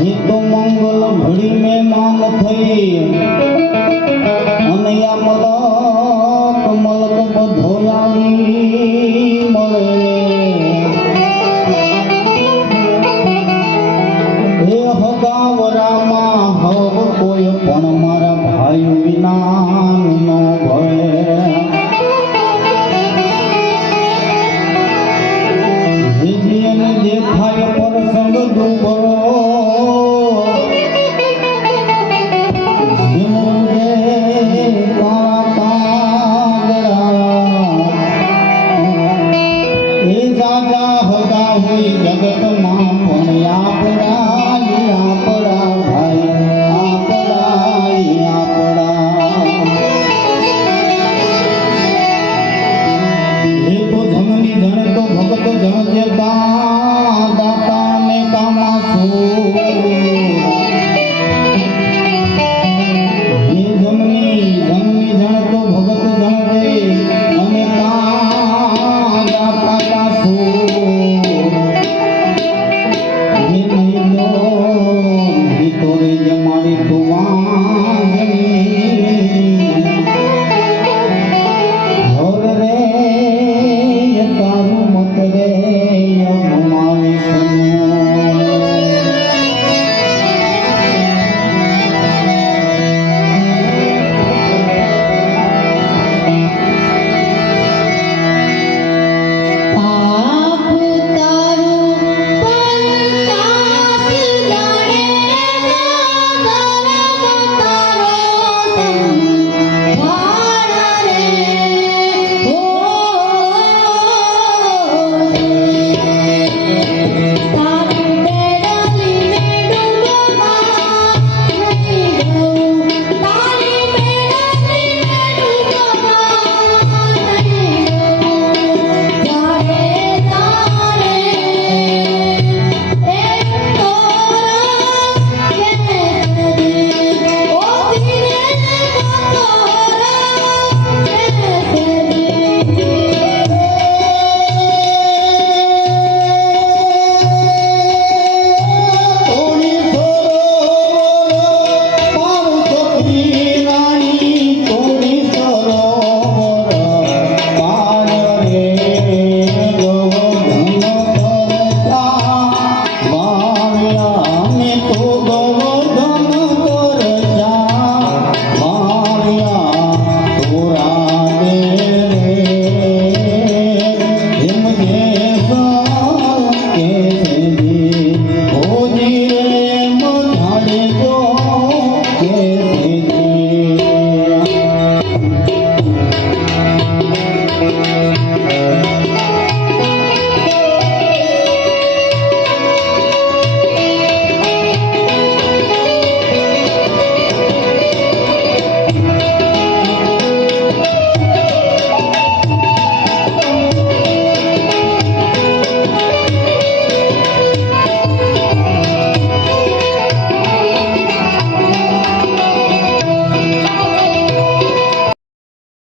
હિત મંગલ ઘડી મહેમાન થઈ ના હોય જગતમાં પણ આપણા આપણા ભાઈ આપણા આપણા હે તો ધનની ધન તો ભગત જણ જે